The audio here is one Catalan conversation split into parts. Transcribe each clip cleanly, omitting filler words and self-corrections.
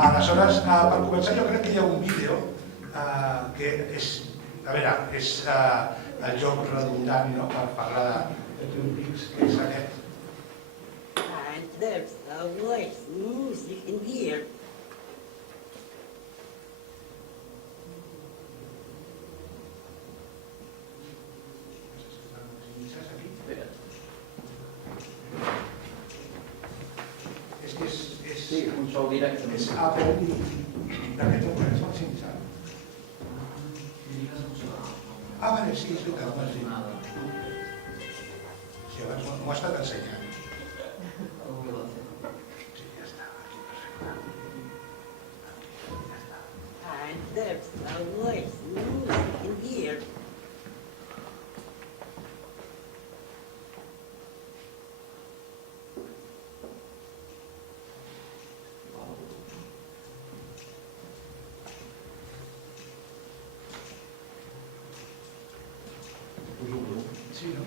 Aleshores, per començar, jo crec que hi ha un vídeo que és, a veure, és el joc redundant, no?, per parlar de Twin Peaks, que és aquest. And there's a voice music in here. Sí, un show directe. És Apple i d'aquest no coneix el Simpson. Vale, sí, és veritat, ho has dit. Sí, abans m'ho ha estat ensenyant. Sí, ja està, aquí perfecte. Ja està. And there's a voice music in here. Sí, no?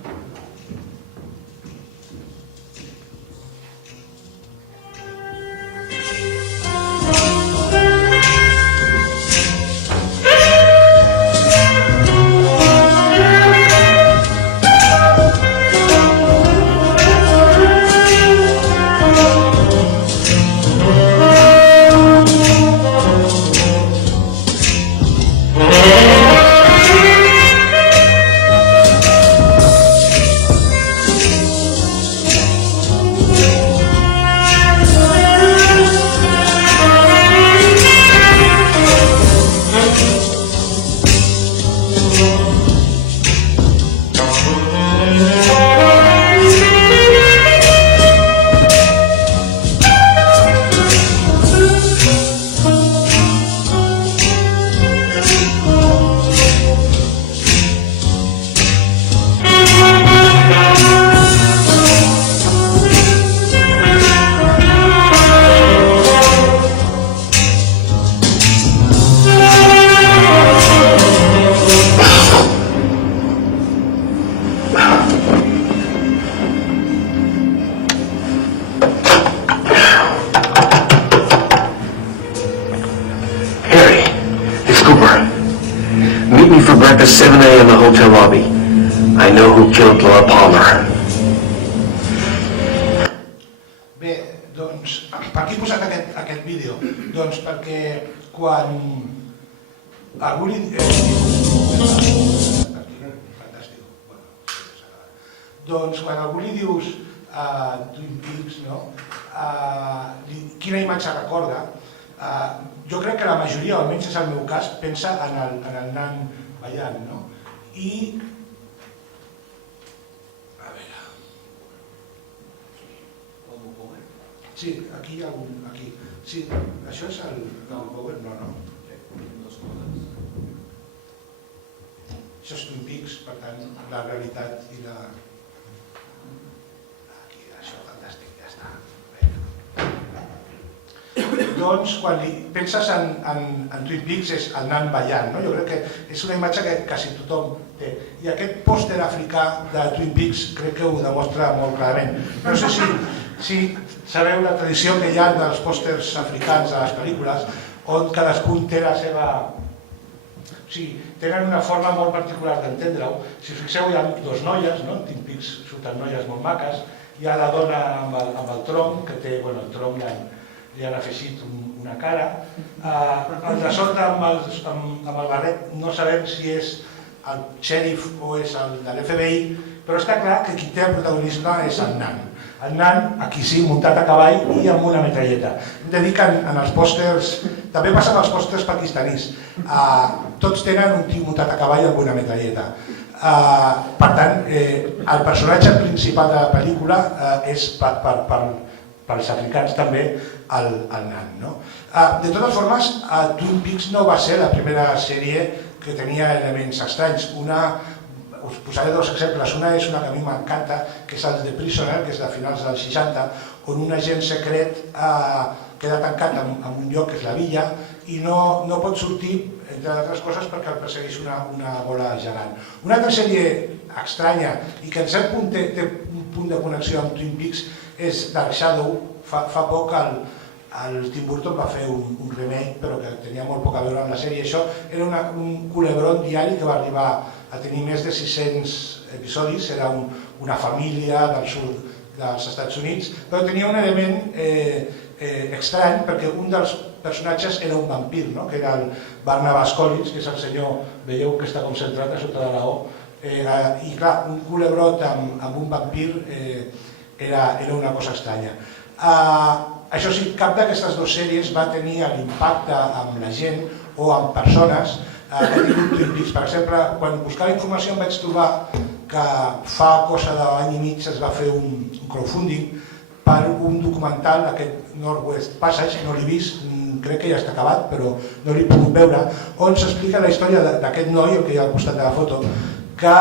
Meet me for breakfast 7 a.m. in the hotel lobby. I know who killed Laura Palmer. Bé, doncs, per què he posat aquest vídeo? Doncs perquè quan algú li diu... Fantàstic. Doncs quan algú li dius Twin Peaks, no? Quina imatge recorda? Jo crec que la majoria, almenys és el meu cas, pensa en el nan ballant, no? I... A veure... Sí, aquí hi ha algun... Aquí. Sí, això és el Power? No, no. Això és Twin Peaks, per tant, la realitat i la... Aquí, això, fantàstic, ja està. Doncs, quan penses en Twin Peaks és el nan ballant, no? Jo crec que és una imatge que quasi tothom té. I aquest pòster africà de Twin Peaks crec que ho demostra molt clarament. No sé si sabeu la tradició que hi ha dels pòsters africans a les pel·lícules, on cadascun té la seva... O sigui, tenen una forma molt particular d'entendre-ho. Si us fixeu, hi ha dues noies, no? En Twin Peaks surten noies molt maques. Hi ha la dona amb el tronc, que té, bueno, el tronc li han afegit una cara. El de sota amb el barret no sabem si és el xèrif o és el de l'FBI, però està clar que qui té el protagonisme és el nan. El nan, aquí sí, muntat a cavall i amb una metralleta. Hem de dir que en els pòsters, també passa amb els pòsters pakistanis, tots tenen un tio muntat a cavall amb una metralleta. Per tant, el personatge principal de la pel·lícula és pels africans també el nan, no? De totes formes, Twin Peaks no va ser la primera sèrie que tenia elements estranys. Us posaré dos exemples. Una és una que a mi m'encanta, que és el The Prisoner, que és de finals dels 60, on un agent secret queda tancat en un lloc que és la villa i no pot sortir, entre altres coses, perquè el persegueix una bola gegant. Una altra sèrie estranya i que en cert punt té un punt de connexió amb Twin Peaks és Dark Shadow. Fa poc el Tim Burton va fer un remake, però que tenia molt poc a veure amb la sèrie. Això era un culebron diari que va arribar a tenir més de 600 episodis, era una família del sud dels Estats Units, però tenia un element estrany perquè un dels personatges era un vampir, no? Que era el Barnabas Collins, que és el senyor, veieu que està concentrat a sota de la O, i clar, un culebrot amb un vampir era una cosa estranya. Això sí, cap d'aquestes dues sèries va tenir l'impacte amb la gent o amb persones que ha tingut Twin Peaks. Per exemple, quan buscava informació em vaig trobar que fa cosa d'any i mig es va fer un crowdfunding per un documental, aquest Northwest Passage, no l'he vist, crec que ja està acabat, però no l'he pogut veure, on s'explica la història d'aquest noi, el que hi ha al costat de la foto, que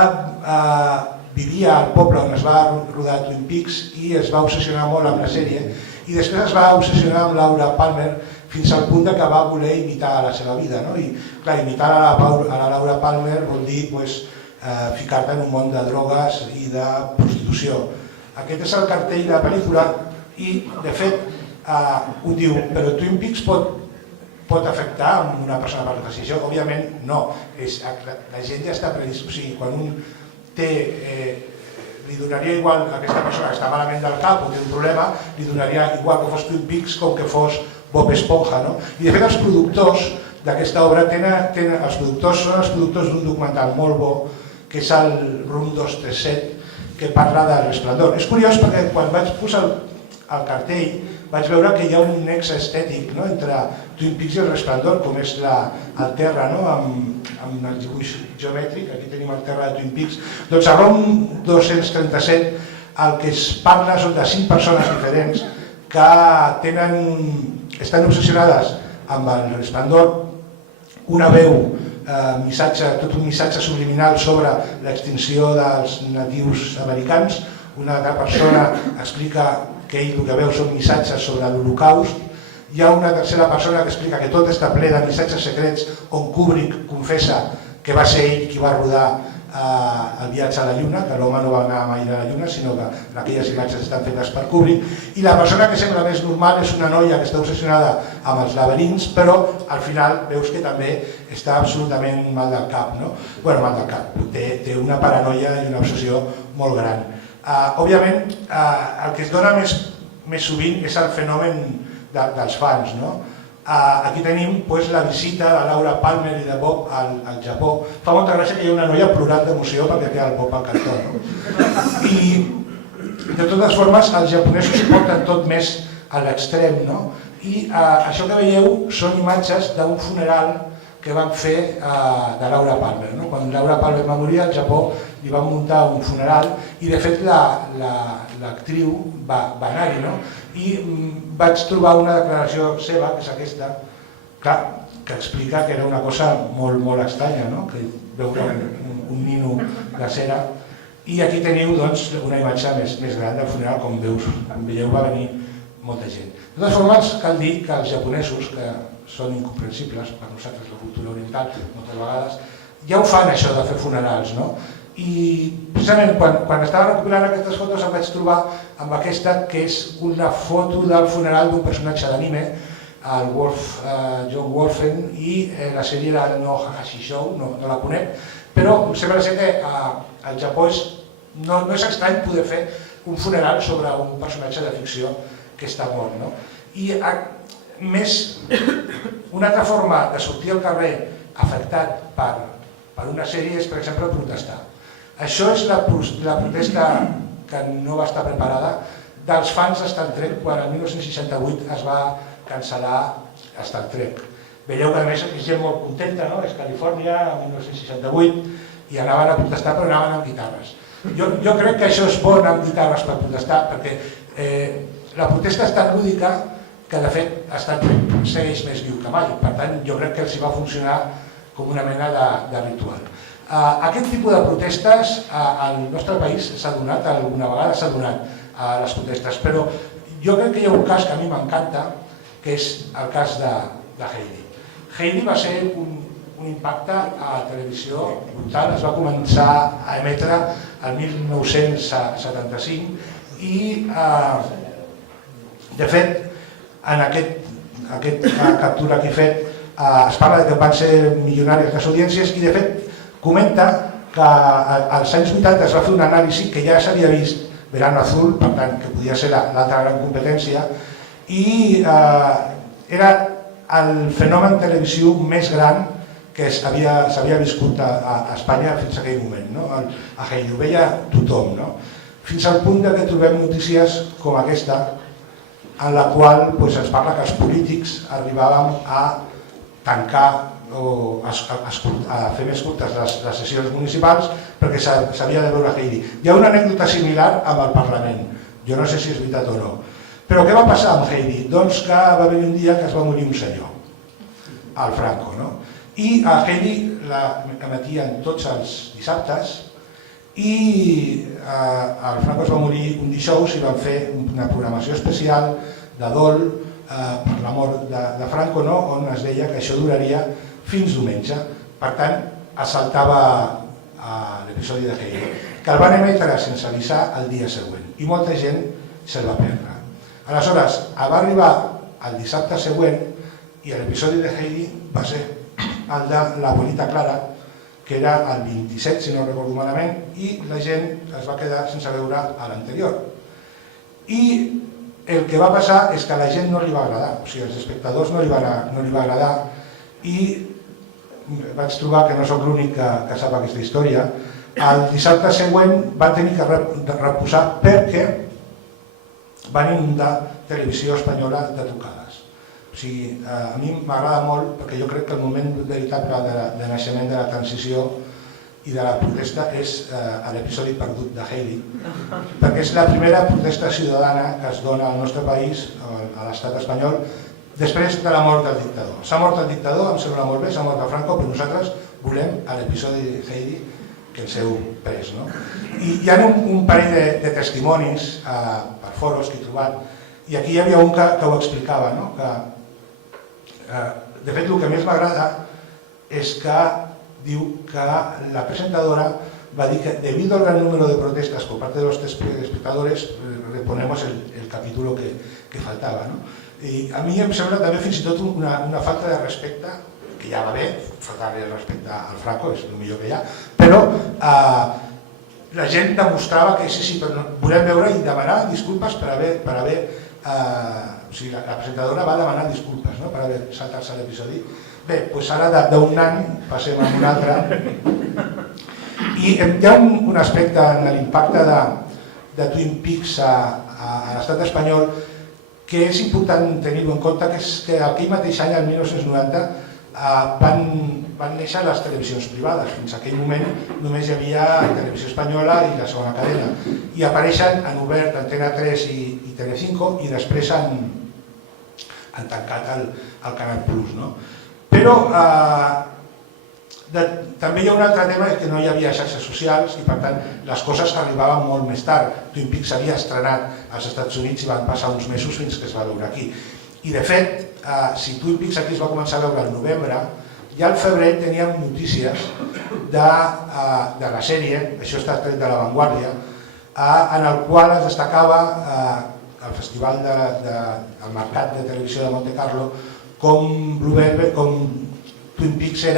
vivia al poble on es va rodar Twin Peaks i es va obsessionar molt amb la sèrie i després es va obsessionar amb Laura Palmer fins al punt que va voler imitar la seva vida. I clar, imitar a la Laura Palmer vol dir ficar-te en un món de drogues i de prostitució. Aquest és el cartell de la pel·lícula i, de fet, ho diu, però Twin Peaks pot afectar una persona per la decisió? Òbviament no, la gent ja està previst, o sigui, quan un li donaria igual a aquesta persona que està malament del cap o té un problema, li donaria igual que fos Twin Peaks com que fos Bob Esponja. I de fet els productors d'aquesta obra són els productors d'un documental molt bo que és el Room 237, que parla del Resplendor. És curiós perquè quan vaig posar el cartell vaig veure que hi ha un nexe estètic entre Twin Peaks i el Resplendor, com és el terra amb el dibuix geomètric. Aquí tenim el terra de Twin Peaks. Doncs a ROM 237 el que es parla són de 5 persones diferents que estan obsessionades amb el Resplendor. Una veu tot un missatge subliminal sobre l'extinció dels natius americans. Una altra persona explica que ell el que veu són missatges sobre l'Holocaust. Hi ha una tercera persona que explica que tot està ple de missatges secrets on Kubrick confessa que va ser ell qui va rodar el viatge a la Lluna, que l'home no va anar mai a la Lluna, sinó que aquelles imatges estan fetes per Kubrick. I la persona que sembla més normal és una noia que està obsessionada amb els laberints, però al final veus que també està absolutament mal del cap. Bueno, mal del cap, té una paranoia i una obsessió molt gran. Òbviament, el que es dona més sovint és el fenomen dels fans. Aquí tenim la visita de Laura Palmer i de Bob al Japó. Fa molta gràcia que hi ha una noia plorant d'emoció perquè té el Bob al cantó. I de totes formes, els japonesos porten tot més a l'extrem. I això que veieu són imatges d'un funeral que van fer de Laura Palmer. Quan Laura Palmer va morir al Japó li van muntar un funeral i de fet l'actriu va anar-hi. I vaig trobar una declaració seva, que és aquesta, que explica que era una cosa molt estranya, que veure un nino de cera. I aquí teniu una imatge més gran del funeral, com veieu va venir molta gent. De totes formes, cal dir que els japonesos, que són incomprensibles per nosaltres, la cultura oriental, moltes vegades, ja ho fan això de fer funerals. I precisament quan estava recopilant aquestes fotos em vaig trobar amb aquesta, que és una foto del funeral d'un personatge d'anime, el John Wolfen, i la sèrie era No Hagashi Show, no la conec, però sembla ser que al Japó no és estrany poder fer un funeral sobre un personatge de ficció que està mort. I una altra forma de sortir al carrer afectat per una sèrie és, per exemple, protestar. Això és la protesta que no va estar preparada dels fans de Star Trek quan el 1968 es va cancel·lar Star Trek. Veieu que a més és gent molt contenta, és Califòrnia, el 1968, i anaven a protestar però anaven amb guitarres. Jo crec que això és bo anar amb guitarres per protestar perquè la protesta és tan lúdica que de fet Star Trek segueix més viu que mai. Per tant, jo crec que els va funcionar com una mena de ritual. Aquest tipus de protestes al nostre país s'ha donat, alguna vegada s'ha donat a les protestes, però jo crec que hi ha un cas que a mi m'encanta, que és el cas de Heidi. Heidi va ser un impacte a la televisió brutal, es va començar a emetre el 1975 i, de fet, en aquest aquesta captura que he fet es parla que van ser milionàries les audiències i de fet comenta que als anys 80 es va fer un anàlisi que ja s'havia vist Verano Azul, per tant que podia ser l'altra gran competència i era el fenomen televisiu més gran que s'havia viscut a Espanya fins a aquell moment. A Heidi ho veia tothom, fins al punt que trobem notícies com aquesta en la qual ens parla que els polítics arribàvem a tancar o a fer més curtes les sessions municipals perquè s'havia de veure Heidi. Hi ha una anècdota similar amb el Parlament, jo no sé si és veritat o no. Però què va passar amb Heidi? Doncs que va haver un dia que es va morir un senyor, el Franco, i a Heidi la emetien tots els dissabtes i el Franco es va morir un dijous i van fer una programació especial de dol per la mort de Franco, on es deia que això duraria fins diumenge. Per tant, es saltava l'episodi de Heidi, que el van emetre sense avisar el dia següent i molta gent se'l va perdre. Aleshores, va arribar el dissabte següent i l'episodi de Heidi va ser el de l'abuelita Clara, que era el 27, si no recordo malament, i la gent es va quedar sense veure a l'anterior. I el que va passar és que a la gent no li va agradar, o sigui, als espectadors no li va agradar i vaig trobar que no soc l'únic que sap aquesta història. El dissabte següent van tenir que reposar perquè van inundar Televisió Espanyola de trucades. O sigui, a mi m'agrada molt perquè jo crec que el moment veritable de naixement de la transició i de la protesta és l'episodi perdut de Heidi, perquè és la primera protesta ciutadana que es dona al nostre país, a l'estat espanyol, després de la mort del dictador. S'ha mort el dictador, em sembla molt bé, s'ha mort el Franco, però nosaltres volem l'episodi de Heidi que ens heu pres. I hi ha un parell de testimonis per foros que he trobat, i aquí hi havia un que ho explicava, que de fet el que més m'agrada és que diu que la presentadora va dir que debido al gran número de protestas por parte de los espectadores reponemos el capítulo que faltaba. I a mi em sembla també fins i tot una falta de respecte, que ja va bé, faltar-li el respecte al Franco és el millor que hi ha, però la gent demostrava que sí, però volem veure i demanar disculpes per haver o sigui, la presentadora va demanar disculpes per haver saltat-se l'episodi. Bé, doncs ara d'un any passem a un altre i hi ha un aspecte en l'impacte de Twin Peaks a l'estat espanyol que és important tenir-ho en compte, que és que aquell mateix any, el 1990, van néixer les televisions privades. Fins aquell moment només hi havia Televisió Espanyola i la segona cadena. I apareixen en obert Antena 3 i Telecinco i després han tancat el Canal Plus. Però també hi ha un altre tema, que no hi havia xarxes socials i per tant les coses arribaven molt més tard. Twin Peaks s'havia estrenat als Estats Units i van passar uns mesos fins que es va veure aquí. I de fet, si Twin Peaks aquí es va començar a veure al novembre, ja al febrer teníem notícies de la sèrie, això està tret de La Vanguardia, en el qual es destacava el festival del mercat de televisió de Monte Carlo com Twin Peaks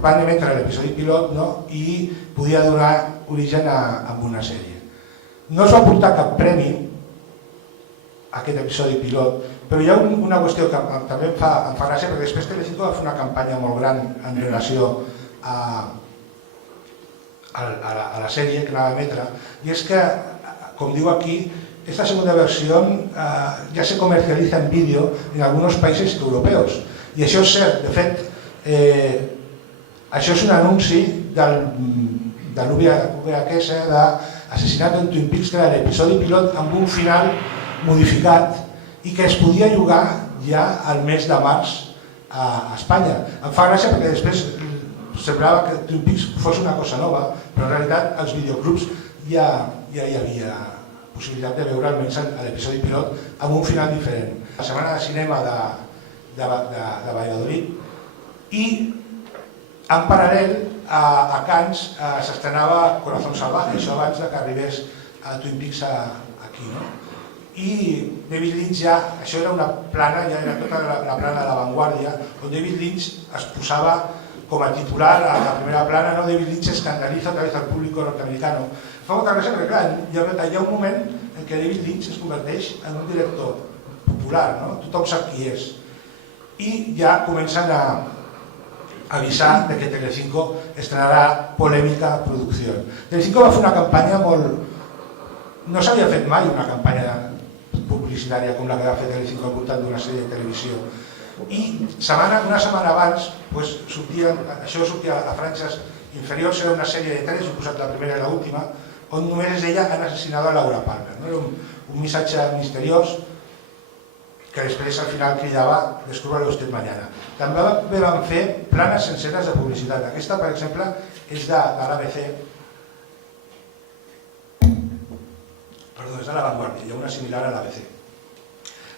van emetre l'episodi pilot i podia donar origen a una sèrie. No es va portar cap premi aquest episodi pilot, però hi ha una qüestió que també em fa gràcia, perquè després Telecinco va fer una campanya molt gran en relació a la sèrie que anava a emetre, i és que, com diu aquí, esta segunda versión ya se comercializa en vídeo en algunos países europeos. I això és cert, de fet, això és un anunci de l'UVHS d'Assassinat en Twin Peaks, que era l'episodi pilot amb un final modificat i que es podia llogar ja al mes de març a Espanya. Em fa gràcia perquè després semblava que Twin Peaks fos una cosa nova, però en realitat als videoclubs ja hi havia possibilitat de veure almenys l'episodi pilot amb un final diferent. La Setmana de Cinema de Valladolid i en paral·lel a Cannes s'estrenava Corazón Salvaje, això abans que arribés a Twin Peaks aquí. i David Lynch ja, això era una plana, ja era tota la plana de l'avantguàrdia, on David Lynch es posava com a titular a la primera plana, no? David Lynch escandaliza otra vez al público norteamericano. Fa molta gràcia perquè, clar, hi ha un moment en què David Lynch es converteix en un director popular, no? Tothom sap qui és. I ja comencen a avisar de que Telecinco estrenarà Polèmica Producción. Telecinco va fer una campanya molt... No s'havia fet mai una campanya publicitària com la que va fer Telecinco al voltant d'una sèrie de televisió. I una setmana abans, això sortia a franges inferiors, era una sèrie de 3, he posat la primera i l'última, on només és ella han assassinat a Laura Palmer. Era un missatge misteriós que després al final cridava «Descúbralo usted mañana». També van fer planes senceres de publicitat. Aquesta, per exemple, és de l'ABC. Perdó, és de La Vanguardia, hi ha una similar a l'ABC.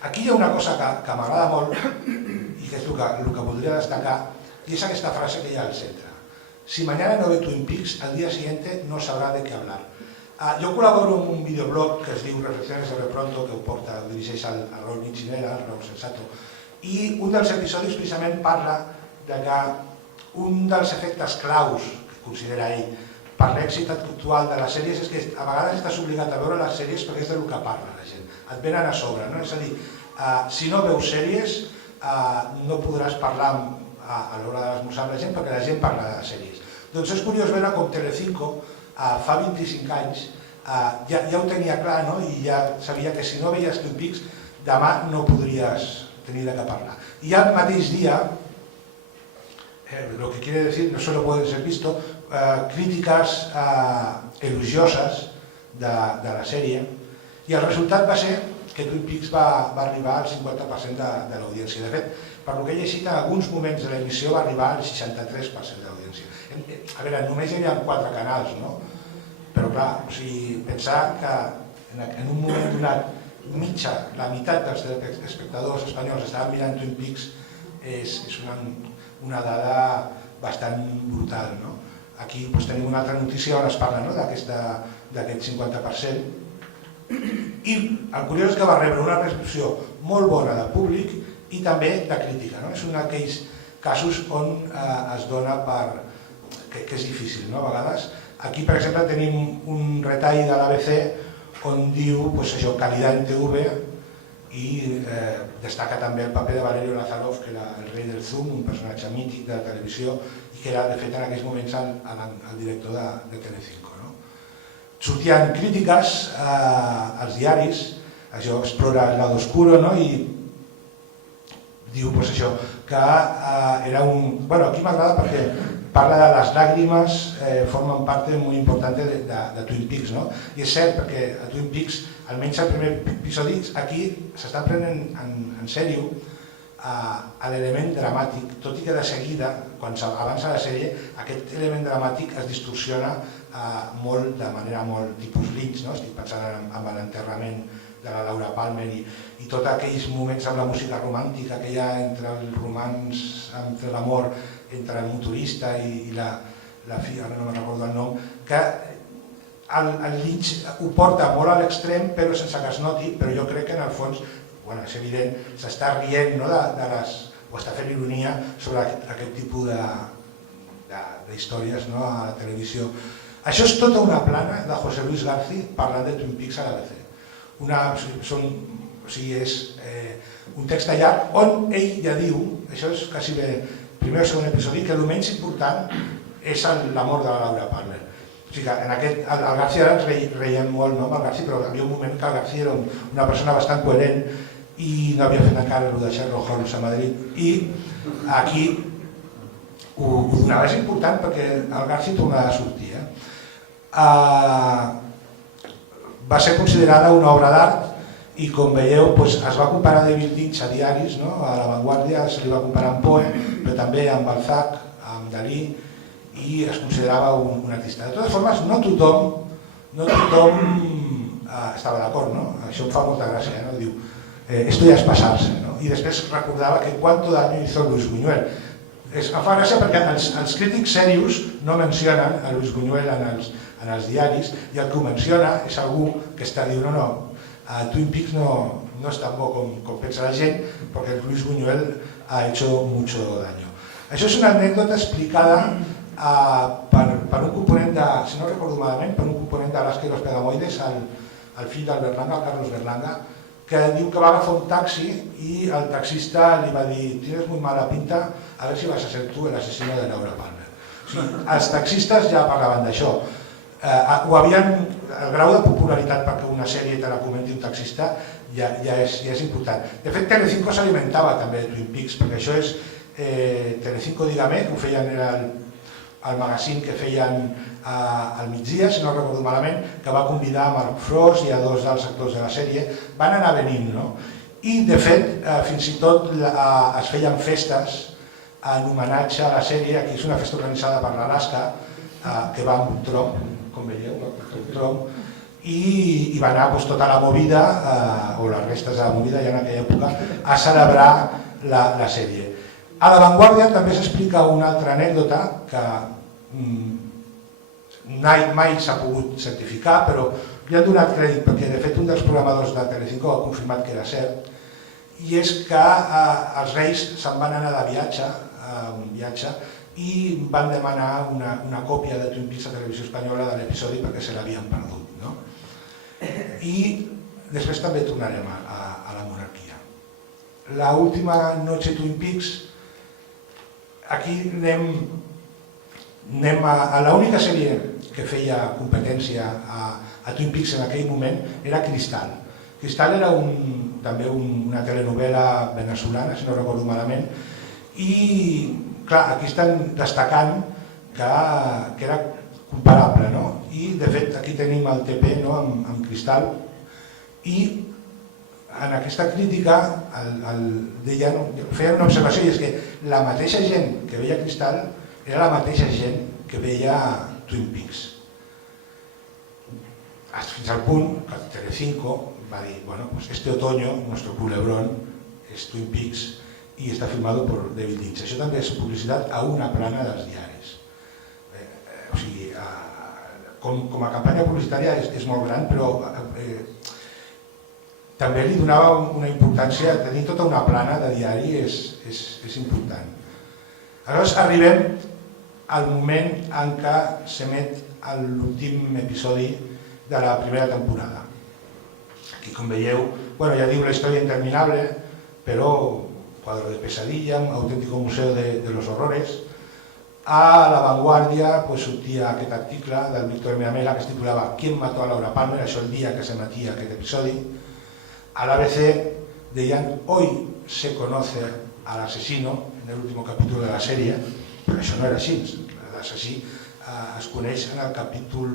Aquí hi ha una cosa que m'agrada molt i que és el que voldria destacar, i és aquesta frase que hi ha al centre. Si mañana no ve Twin Peaks, al día siguiente no sabrá de qué hablar. Jo col·laboro en un videoblog que es diu Reflexiones sobre Pronto, que ho dirigeix el Raúl Michinera, el Raúl Sensato, i un dels episodis precisament parla que un dels efectes claus, que considera ell, per l'èxit actual de les sèries és que a vegades estàs obligat a veure les sèries perquè és del que parla la gent, et venen a sobre, no? És a dir, si no veus sèries no podràs parlar a l'hora d'esmorzar amb la gent perquè la gent parla de sèries. Doncs és curiós veure com Telecinco fa 25 anys ja ho tenia clar, no? I ja sabia que si no veies Twin Peaks demà no podries tenir de què parlar. I al mateix dia, lo que quiere decir, no solo puede ser visto, crítiques elogioses de la sèrie, i el resultat va ser que Twin Peaks va arribar al 50% de l'audiència. De fet, per lo que he llegit, en alguns moments de l'emissió va arribar al 63% de l'audiència. A veure, només hi havia 4 canals, no? Però clar, pensar que en un moment donat la meitat dels espectadors espanyols estaven mirant Twin Peaks és una dada bastant brutal, no? Aquí tenim una altra notícia on es parla d'aquest 50%, i el curiós és que va rebre una recepció molt bona del públic i també de crítica. És un d'aquells casos on es dona que és difícil, a vegades. Aquí, per exemple, tenim un retall de l'ABC on diu calidad en TV, i destaca també el paper de Valerio Lazarov, que era el rei del Zoom, un personatge mític de la televisió i que era, de fet, en aquells moments el director de Telecinco. Sortien crítiques als diaris, això explora el lado oscuro, i diu que era un... Aquí m'agrada perquè parla de les làgrimes, formen part molt important de Twin Peaks, i és cert perquè a Twin Peaks, almenys el primer episodi, aquí s'està prenent en sèrio l'element dramàtic, tot i que de seguida, quan avança la sèrie, aquest element dramàtic es distorsiona molt, de manera molt tipus Lynch, estic pensant en l'enterrament de la Laura Palmer i tots aquells moments amb la música romàntica que hi ha entre el romanç, entre l'amor entre el motorista i la filla, ara no me'n recordo el nom, que el Lynch ho porta molt a l'extrem però sense que es noti, però jo crec que en el fons, és evident, s'està rient o està fent ironia sobre aquest tipus d'històries a la televisió. Això és tota una plana de José Luis García parlant de Twin Peaks a l'ABC. És un text llarg on ell ja diu, això és quasi bé primer o segon episodi, que el menys important és l'amor de la Laura Palmer. O sigui que el García ara ens reiem molt amb el García, però hi havia un moment que el García era una persona bastant coherent i no havia fet encara el de Sherlock Holmes a Madrid. I aquí ho donava, és important perquè el García tornava a sortir. Va ser considerada una obra d'art i com veieu es va comparar David Lynch a diaris, a La Vanguardia se li va comparar amb Poe, però també amb Balzac, amb Dalí, i es considerava un artista. De totes formes, no tothom estava d'acord, això em fa molta gràcia, diu, esto ya es pasarse, i després recordava que cuánto daño hizo Luis Buñuel. Em fa gràcia perquè els crítics serios no mencionen a Luis Buñuel en els diaris i el que ho menciona és algú que està dient no, Twin Peaks no es tan bo com pensa la gent, porque Luis Buñuel ha hecho mucho daño. Això és una anècdota explicada per un component de, si no recordo malament, per un component d'Alaska i los Pegamoides, el fill del Berlanga, el Carlos Berlanga, que diu que va agafar un taxi i el taxista li va dir: tienes muy mala pinta, a ver si vas a ser tú el asesino de Laura Palmer. O sigui, els taxistes ja parlaven d'això. El grau de popularitat perquè una sèrie te la comenti un taxista ja és important. De fet, Telecinco s'alimentava també de Twin Peaks, perquè això és Telecinco Dígame, que ho feien, era el magazine que feien al migdia, si no recordo malament, que va convidar a Marc Frost i a dos dels actors de la sèrie, van anar venint, no? I, de fet, fins i tot es feien festes en homenatge a la sèrie. Aquí és una festa organitzada per l'Alaska, que va amb un tronc, com veieu, un tronc, i va anar tota la movida, o les restes de la movida ja en aquella època, a celebrar la sèrie. A La Vanguardia també s'explica una altra anècdota que mai s'ha pogut certificar, però li han donat crèdit perquè de fet un dels programadors de Telecinco ha confirmat que era cert, i és que els Reis se'n van anar de viatge i van demanar una còpia de Twin Peaks a Televisió Espanyola de l'episodi perquè se l'havien perdut, no? I després també tornarem a la monarquia. La última noche Twin Peaks, aquí anem a l'única sèrie que feia competència a Twin Peaks en aquell moment era Cristal. Cristal era també una telenovela venezolana, si no recordo malament, i clar, aquí estan destacant que era comparable, no? I de fet aquí tenim el TP amb Cristal, i en aquesta crítica feien una observació, i és que la mateixa gent que veia Cristal era la mateixa gent que veia Twin Peaks. Fins al punt que Telecinco va dir: bueno, pues este otoño nuestro culebrón es Twin Peaks y está filmado por David Lynch. Això també és publicitat a una plana dels diaris. O sigui, com a campanya publicitària és molt gran, però també li donava una importància. Tenir tota una plana de diari és important. Aleshores arribem al moment en què s'emet l'últim episodi de la primera temporada. Aquí, com veieu, ja diu la història interminable, però quadro de pesadilla, un auténtico museo de los horrores. A La Vanguardia sortia aquest article del Víctor Miramela que es titulava ¿Quién mató a Laura Palmer? Això el dia que s'emetia aquest episodi. A l'ABC deien hoy se conoce al asesino en el último capítulo de la sèrie, però això no era així. L'assassí es coneix en el capítol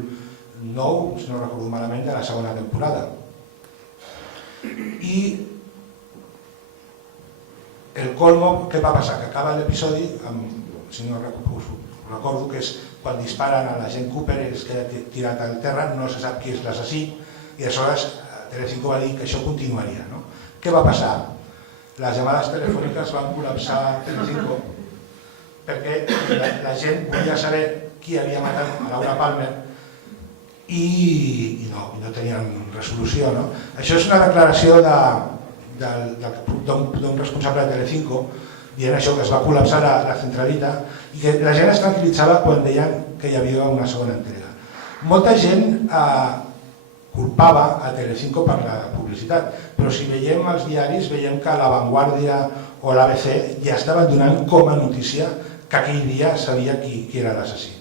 9, si no recordo malament, de la segona temporada. I el colmo, què va passar? Que acaba l'episodi, si no recordo, que és quan disparen a l'agent Cooper, es queda tirat al terra, no se sap qui és l'assassí, i aleshores Telecinco va dir que això continuaria. Què va passar? Les llamades telefòniques van col·lapsar Telecinco perquè la gent volia saber qui havia matat a Laura Palmer i no tenien resolució. Això és una declaració d'un responsable de Telecinco dient això, que es va col·lapsar la centralita i que la gent es tranquil·litzava quan deien que hi havia una segona entrega. Molta gent culpava a Telecinco per la publicitat, però si veiem els diaris veiem que La Vanguardia o l'ABC ja estaven donant com a notícia que aquell dia sabia qui era l'assassí.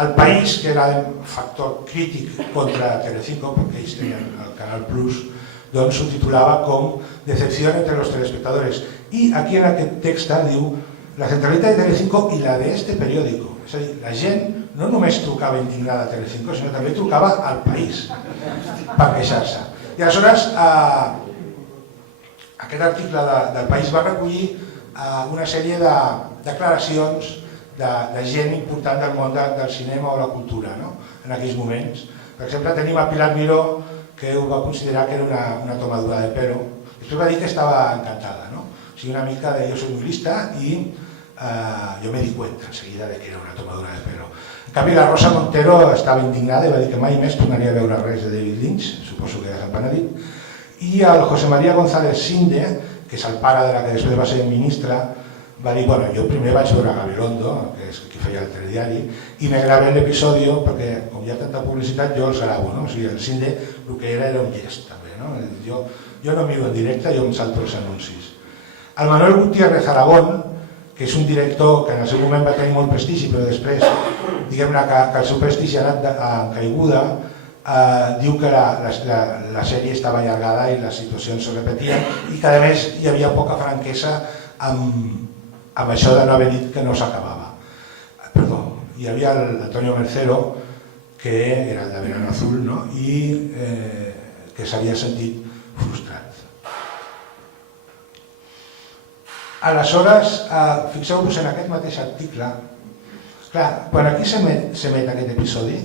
El País, que era un factor crític contra Telecinco, perquè ells tenien el Canal Plus, doncs ho titulava com Decepción entre los telespectadores. I aquí en aquest text diu la centralita de Telecinco i la de este periódico. És a dir, la gent no només trucava indignada a Telecinco, sinó també trucava al País per queixar-se. I aleshores aquest article del País va recollir una sèrie de declaracions de gent important del món del cinema o la cultura en aquells moments. Per exemple, tenim a Pilar Miró, que ho va considerar que era una tomadura de pelo. Després va dir que estava encantada, o sigui, una mica de jo soy muy lista i yo me di cuenta enseguida de que era una tomadura de pelo. En canvi, la Rosa Montero estava indignada i va dir que mai més tornaria a veure res de David Lynch, suposo que ja s'ha penedit, i el José María González Sinde, que és el pare de la que després va ser ministra, va dir, bueno, jo primer vaig veure Gabilondo, que és qui feia el telediari, i me gravé l'episodi perquè, com hi ha tanta publicitat, jo els gravo, no? O sigui, el Sinde el que era un gest, també, no? Jo no miro en directe, jo em salto els anuncis. El Manuel Gutiérrez Aragón, que és un director que en el seu moment va tenir molt prestigi, però després, diguem-ne que el seu prestigi ha anat en caiguda, diu que la sèrie estava allargada i les situacions se repetien i que a més hi havia poca franquesa amb això de no haver dit que no s'acabava. Perdó, hi havia l'Antonio Mercero, que era el de Verano Azul, no? I que s'havia sentit frustrat. Aleshores, fixeu-vos en aquest mateix article, clar, quan aquí s'emet aquest episodi,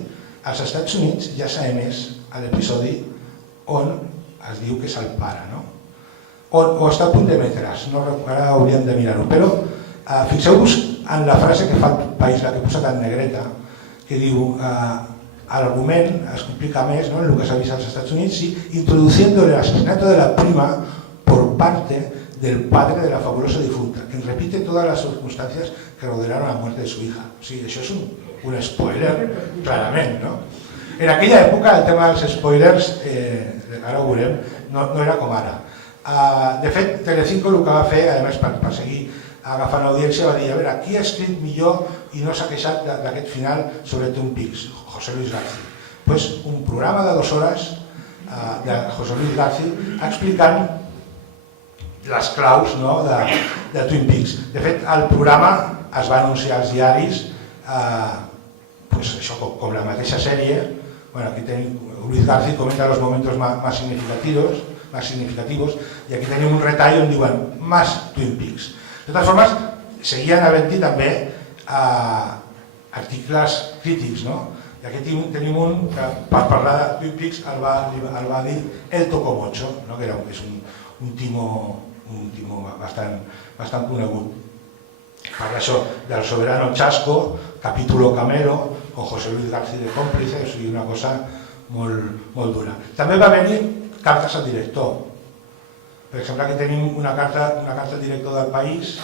als Estats Units ja s'ha emès l'episodi on es diu que és el pare, no? O està a punt d'emetre's, ara hauríem de mirar-ho, però fixeu-vos en la frase que fa el País, la que he posat en negreta, que diu, l'argument es complica més, ¿no?, en lo que s'ha vist als Estats Units, introduciendo el asesinato de la prima por parte del padre de la fabulosa difunta, que repite todas las circunstancias que rodearon la muerte de su hija. O sigui, això és un spoiler, clarament, no? En aquella època el tema dels spoilers, ara ho veurem, no era com ara. De fet, Telecinco el que va fer, a més per seguir agafant audiència, va dir, a veure, qui ha escrit millor i no s'ha queixat d'aquest final sobre Twin Peaks? José Luis García. Pues un programa de 2 hores de José Luis García explicant les claus de Twin Peaks. De fet, el programa es va anunciar als diaris, com la mateixa sèrie. Aquí tenim, Luis García comenta los momentos más significativos i aquí tenim un retall on diuen más Twin Peaks. De totes formes, seguien havent-hi també articles crítics, no? I aquí tenim un que per parlar de Twin Peaks el va dir El Tocomocho, que és un timo bastant conegut. Parla això del soberano Chasco, capítulo Camero, con José Luis García de còmplice, o sigui, una cosa molt dura. També va venir cartes al director. Per exemple, aquí tenim una carta al director del País,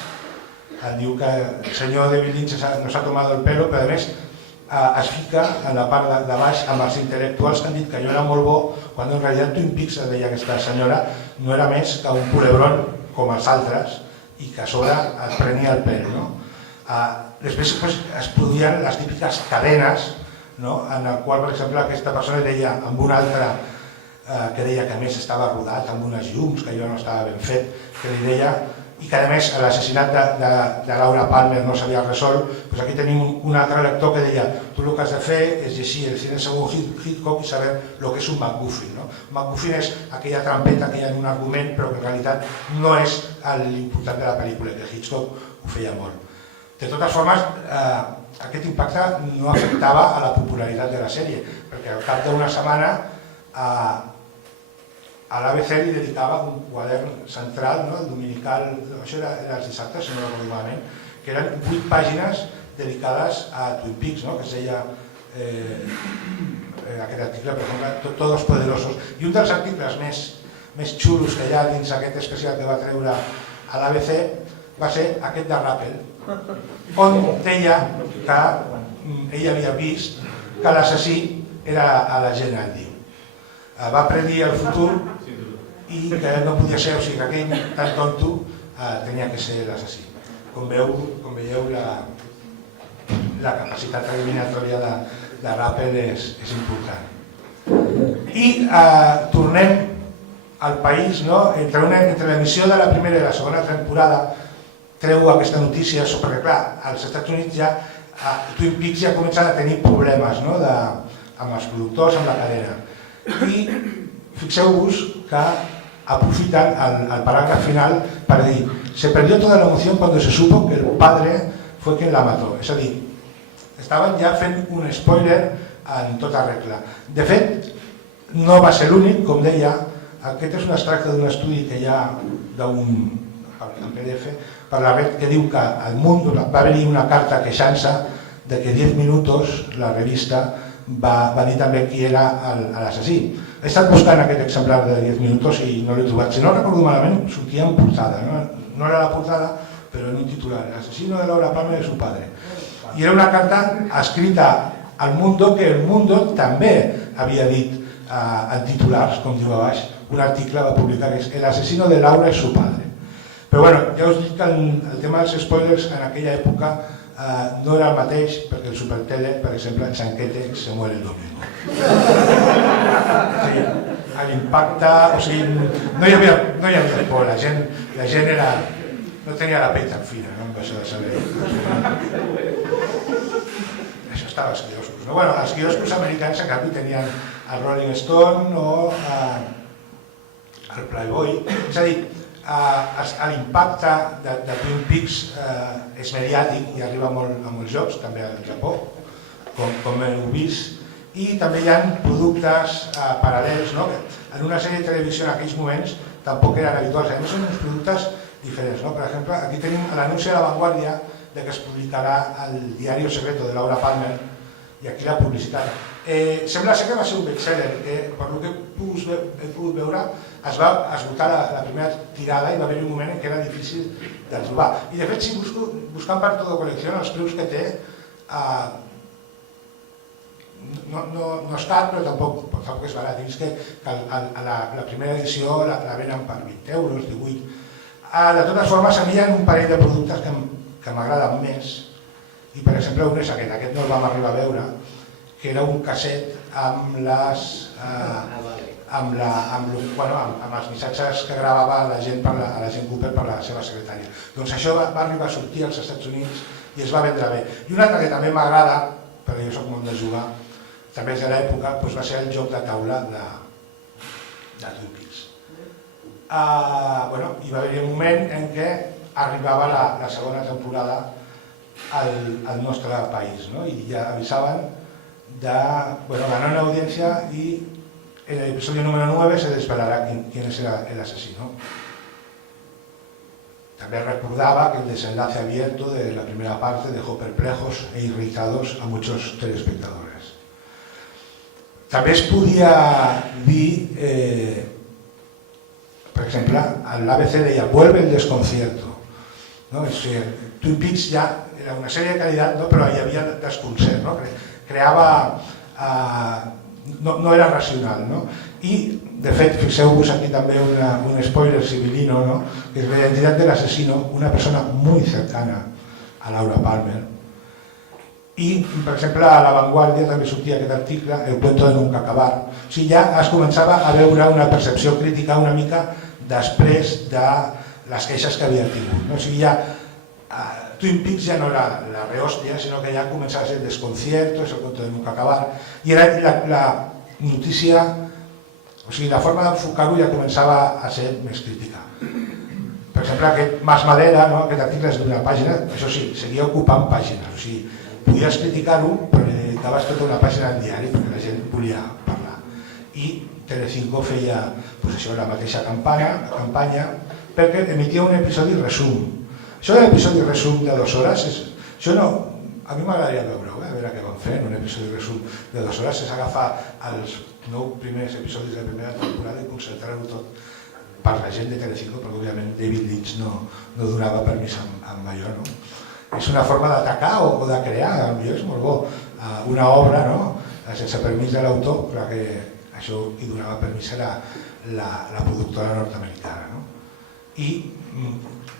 diu que el senyor David Lynch no s'ha tomat el pelo, però a més es fica en la part de baix amb els intel·lectuals que han dit que allò era molt bo, quan en realitat Twin Peaks, deia aquesta senyora, no era més que un culebrón com els altres i que a sobre es prenia el pèl. Després es produïen les típiques cadenes en el qual, per exemple, aquesta persona deia amb una altra que deia que a més estava rodat amb unes llums, que allò no estava ben fet, que li deia, i que a més l'assassinat de Laura Palmer no s'havia resolt. Aquí tenim un altre lector que deia tu el que has de fer és llegir el cine segon Hitchcock i saber el que és un MacGuffin. MacGuffin és aquella trampeta que hi ha en un argument però que en realitat no és l'important de la pel·lícula, que Hitchcock ho feia molt. De totes formes, aquest impacte no afectava a la popularitat de la sèrie, perquè al cap d'una setmana a l'ABC li dedicava un quadern central, el dominical, això era els dissabtes, si no recordo malament, que eren 8 pàgines dedicades a Twin Peaks, que es deia aquest article, per exemple, Todos Poderosos. I un dels articles més xulos que hi ha dins aquest especial que va treure a l'ABC va ser aquest de Rappel, on deia que ell havia vist que l'assassí era l'agent Andy. Va predir el futur i que no podia ser, o sigui que aquell tan tonto tenia que ser l'assassí. Com veieu, la capacitat eliminatòria de Rappel és important. I tornem al País, entre l'emissió de la primera i la segona temporada treu aquesta notícia sobre que, clar, als Estats Units ja Twin Peaks ja comencen a tenir problemes amb els productors, amb la cadena. I fixeu-vos que aprofiten el paràgraf final per dir se perdió toda la emoción cuando se supo que el padre fue quien la mató. És a dir, estaven ja fent un spoiler en tota regla. De fet, no va ser l'únic, com deia, aquest és un extracte d'un estudi que hi ha en PDF, per la red que diu que al Mundo va venir una carta queixant-se de que 10 minuts la revista va dir també qui era l'assassí. He estat buscant aquest exemplar de 10 minuts i no l'he trobat. Si no recordo malament, sortia en portada. No era la portada, però en un titular. El asesino de Laura Palmer és su padre. I era una carta escrita al Mundo, que el Mundo també havia dit en titulars, com diu a baix, un article va publicar que és el asesino de Laura és su padre. Però bueno, ja us dic que el tema dels spoilers en aquella època no era el mateix, perquè el Supertele, per exemple, en Chanquete se muere el domingo. L'impacte, o sigui, no hi havia por, la gent era, no tenia la pell tan fina, no? Amb això de saber. Això estava als quioscos, no? Bueno, els quioscos americans, en canvi, tenien el Rolling Stone o el Playboy. És a dir, l'impacte de Twin Peaks és mediàtic i arriba a molts llocs, també al Japó, com heu vist, i també hi ha productes paral·lels, no? En una sèrie de televisió en aquells moments tampoc eren habituals, són uns productes diferents. Per exemple, aquí tenim l'anunci de La Vanguardia de que es publicarà el Diario Secreto de Laura Palmer i aquí la publicitat. Sembla ser que va ser un bestseller, que per el que he pogut veure es va esgotar la primera tirada i va haver un moment en què era difícil de trobar. I de fet, si buscant per tota col·lecció, els preus que té no és car, però tampoc és barat. És que la primera edició la venen per 20 euros, 18. De totes formes, a mi hi ha un parell de productes que m'agraden més, i per exemple un és aquest no el vam arribar a veure, que era un casset amb els missatges que gravava a la gent Cooper per la seva secretària. Doncs això va arribar a sortir als Estats Units i es va vendre bé. I un altre que també m'agrada, perquè jo soc molt de jugar, també és de l'època, va ser el joc de taula de Twin Peaks. Hi va haver un moment en què arribava la segona temporada al nostre país, i ja avisaven de la nona audiencia y en el episodio número 9 se desvelará quién es el asesino. También recordaba que el desenlace abierto de la primera parte dejó perplejos e irritados a muchos telespectadores. També es podia dir, per exemple, l'ABC deia vuelve el desconcierto. Twin Peaks ja era una sèrie de qualitat, però hi havia desconcert, creava, no era racional. I, de fet, fixeu-vos aquí també un spoiler civilino, que és la identitat de l'asesino, una persona muy cercana a Laura Palmer. I, per exemple, a La Vanguardia també sortia aquest article, El cuento de nunca acabar. O sigui, ja es començava a veure una percepció crítica una mica després de les queixes que havia tingut. O sigui, ja Twin Peaks ja no era la rehòstia, sinó que ja començava a ser el desconcierto, és el cuento de nunca acabar, i era la notícia, o sigui, la forma d'enfocar-ho ja començava a ser més crítica. Per exemple, aquest Mas Madera, aquest article és d'una pàgina, això sí, seguia ocupant pàgines, o sigui, podies criticar-ho, però li dedicaves tota una pàgina al diari perquè la gent volia parlar. I Telecinco feia la mateixa campanya perquè emitia un episodi resum. Això de l'episodi resum de 2 hores, a mi m'agradaria veure-ho, a veure què van fer en un episodi resum de 2 hores, és agafar els 9 primers episodis de la primera temporada i concentrar-ho tot per la gent de Telecinco, perquè òbviament David Lynch no donava permís amb allò. És una forma d'atacar o de crear, potser és molt bo, una obra sense permís de l'autor, però que això hi donava permís a la productora nord-americana. I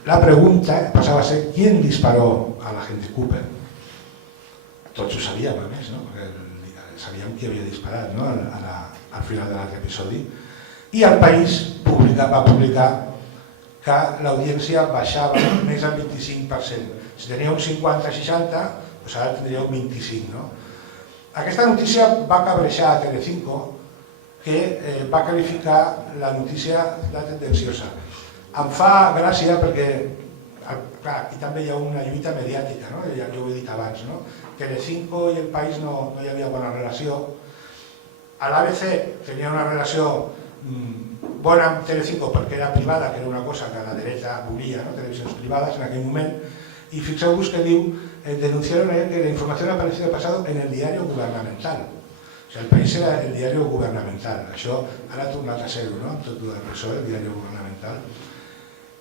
la pregunta pasaba a ser ¿quién disparó a l'agent Cooper? Tots ho sabíem, a més, perquè sabíem qui havia disparat al final de l'altre episodi. I el País va publicar que l'audiència baixava més del 25%. Si tenia un 50-60, ara tindria un 25%. Aquesta notícia va cabrejar a Telecinco, que va qualificar la notícia de tendenciosa. Em fa gràcia perquè aquí també hi ha una lluita mediàtica, ja ho he dit abans. Telecinco i el País no hi havia bona relació. A l'ABC tenia una relació bona amb Telecinco perquè era privada, que era una cosa que la dreta volia, ¿no? Televisions privades en aquell moment, y fixeu-vos que diu, denunciaron que la información ha aparecido pasado en el diario gubernamental. O sea, el País era el diario gubernamental. Això ara ha tornat a ser-ho, no? Tot el PSOE, el diario gubernamental.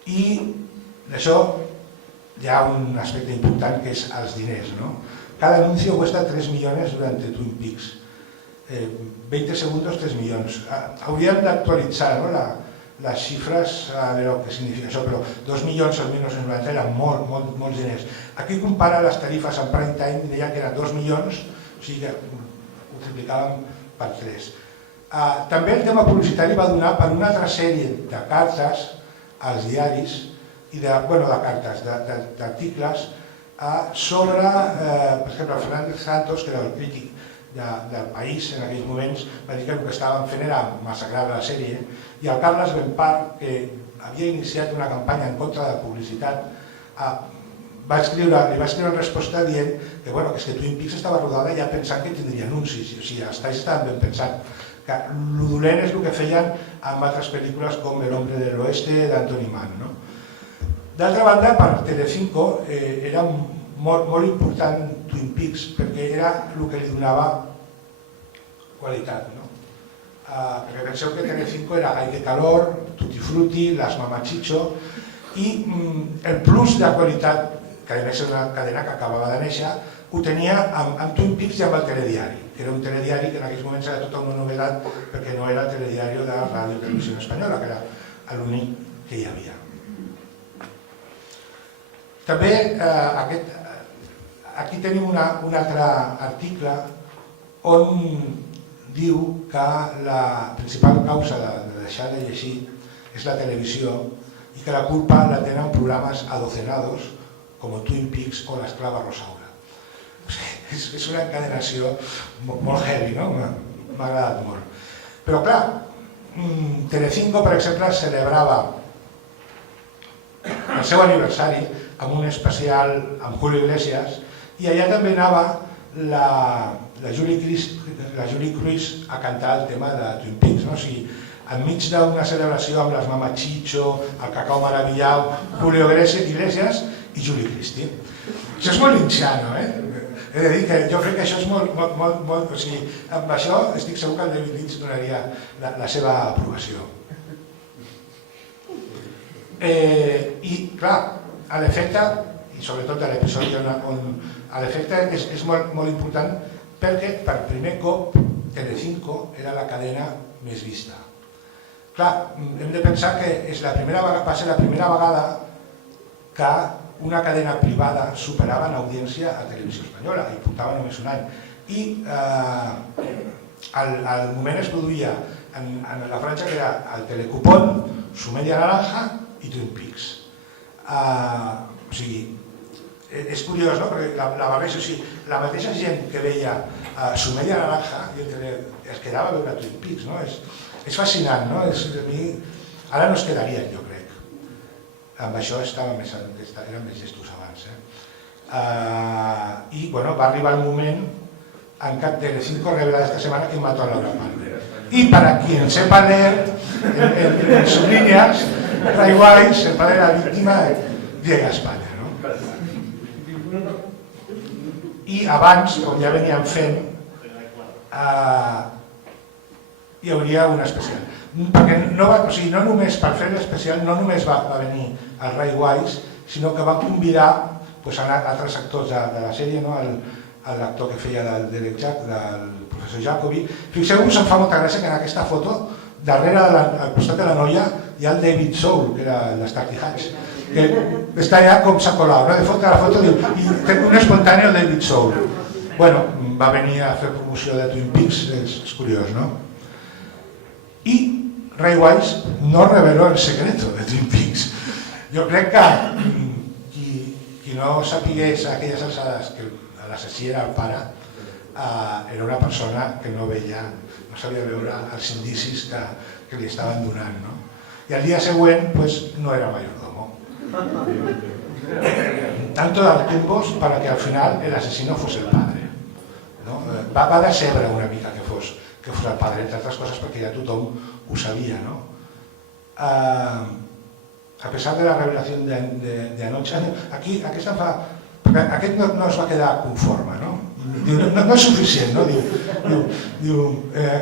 I d'això hi ha un aspecte important que és els diners, no? Cada anuncio cuesta 3 millones durante Twin Peaks. 20 segundos, 3 milions. Hauríem d'actualitzar, ¿no? Les xifres de lo que significa això, però 2 milions al 1990 eren molts diners. Aquí compara les tarifes en prime time i deien que eren 2 milions, o sigui que ho triplicàvem per 3. També el tema publicitari va donar per una altra sèrie de cartes als diaris i d'articles sobre, per exemple, Fernández Santos, que era el crític del País en aquells moments, va dir que el que estaven fent era massacrar la sèrie, i el Carles Benpar, que havia iniciat una campanya en contra de la publicitat, li va escriure en resposta dient que és que Twin Peaks estava rodada ja pensant que tindria anuncis, o sigui, els talls estaven ben pensant. El dolent és el que feien amb altres pel·lícules com El hombre del oeste d'Anthony Mann. D'altra banda, per Telecinco era molt important Twin Peaks perquè era el que li donava qualitat. Perquè penseu que Telecinco era Hay de Calor, Tutti Frutti, Las Mamachicho, i el plus de qualitat, que a més és una cadena que acabava de néixer, ho tenia amb Twin Peaks i amb el telediari, que era un telediari que en aquells moments era tota una novetat perquè no era el telediari de Ràdio i Televisió Espanyola, que era l'únic que hi havia. També aquí tenim un altre article on diu que la principal causa de deixar de llegir és la televisió i que la culpa la tenen programes adocenados com Twin Peaks o l'Esclava Rosaura. És una encadenació molt heavy, no? M'ha agradat molt. Però clar, Telecinco, per exemple, celebrava el seu aniversari amb un especial amb Julio Iglesias i allà també anava la Julie Cruz a cantar el tema de Twin Peaks. O sigui, enmig d'una celebració amb les Mamachicho, el Cacao Maravillao, Julio Iglesias i Julie Christie. Això és molt lynchiano, He de dir que jo crec que això és molt... O sigui, amb això estic segur que el David Lynch donaria la seva aprovació. I, clar, l'efecte, i sobretot a l'episodi on l'efecte és molt important perquè per primer cop Telecinco era la cadena més vista. Clar, hem de pensar que va ser la primera vegada que una cadena privada superava en audiència a Televisió Espanyola i portava només un any. I al moment es produïa en la franja que era el Telecupón, Su Media Naranja i Twin Peaks. O sigui, és curiós, no? Perquè la mateixa gent que veia Su Media Naranja es quedava a veure Twin Peaks, no? És fascinant, no? Ara no es quedarien, jo crec. Amb això eren més gestos abans. I va arribar el moment en que Telecinco revela esta semana que mató a Laura Palmer. Y para quien sepa leer, en sus líneas, Ray Wise, el padre de la víctima, llega a España. I abans, com ja venien fent, hi hauria un especial. Perquè no només per fer l'especial no només va venir el Ray Wise, sinó que va convidar altres actors de la sèrie, l'actor que feia del professor Jacobi. Fixeu-vos, em fa molta gràcia que en aquesta foto, darrere, al costat de la noia, hi ha el David Soul, que era l'Starkey Hatch, que està allà com s'ha colat, de fons de la foto diu, i té un espontani el David Soul. Bueno, va venir a fer promoció de Twin Peaks, és curiós, no? I Ray Wise no reveló el secreto de Twin Peaks. Jo crec que qui no sapigués a aquelles alçades que l'assassí era el pare, era una persona que no sabia veure els indicis que li estaven donant, no? I el dia següent, no era mayordomo. Tanto dar tumbos para que al final el asesino fuese el padre. Va decebre una mica que fos el padre, entre altres coses perquè ja tothom ho sabia, no? a pesar de la revelación de anoche, aquí se'n fa... Perquè aquest no es va quedar conforme, no? Diu, no és suficient, no? Diu,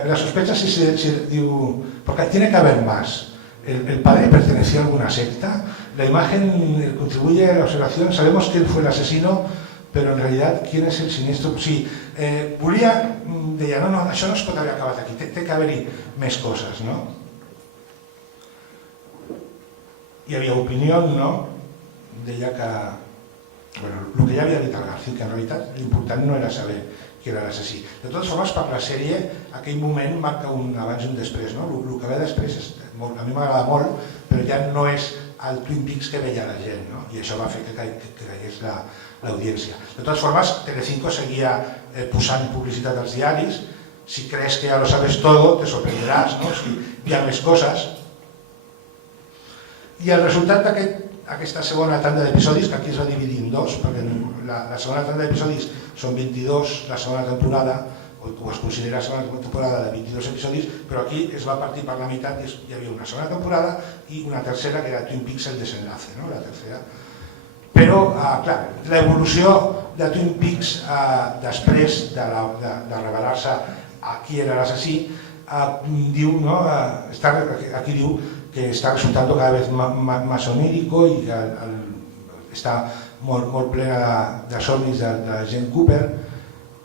la sospecha diu, porque tiene que haber más. El padre pertenecía a alguna secta, la imagen contribuye a la observación, sabemos que él fue el asesino, però en realitat, ¿quién es el siniestro? O sigui, deia, no, això no es pot haver acabat aquí, té que haver-hi més coses, no? Hi havia opinió, no? Deia que, bueno, el que ja havia dit el García, que en realitat l'important no era saber qui era l'assassí. De totes formes, per la sèrie, aquell moment marca un abans i un després, no? El que ve després, a mi m'agrada molt, però ja no és el Twin Peaks que veia la gent, no? I això va fer que caigués l'audiència. De totes formes, Telecinco seguia posant publicitat als diaris. Si crees que ja lo sabes todo, te sorprenderàs, no? Si hi ha més coses. I el resultat d'aquesta segona tanda d'episodis, que aquí es va dividir en dos, perquè la segona tanda d'episodis són 22 la segona temporada, o es considera la segona temporada de 22 episodis, però aquí es va partir per la meitat i hi havia una segona temporada i una tercera, que era Twin Peaks el desenlace, no? La tercera. Però, clar, l'evolució de Twin Peaks després de revelar-se a qui era l'assassí, diu, no? Aquí diu que está resultando cada vez más onírico y està molt plena de somnis de la Jane Cooper,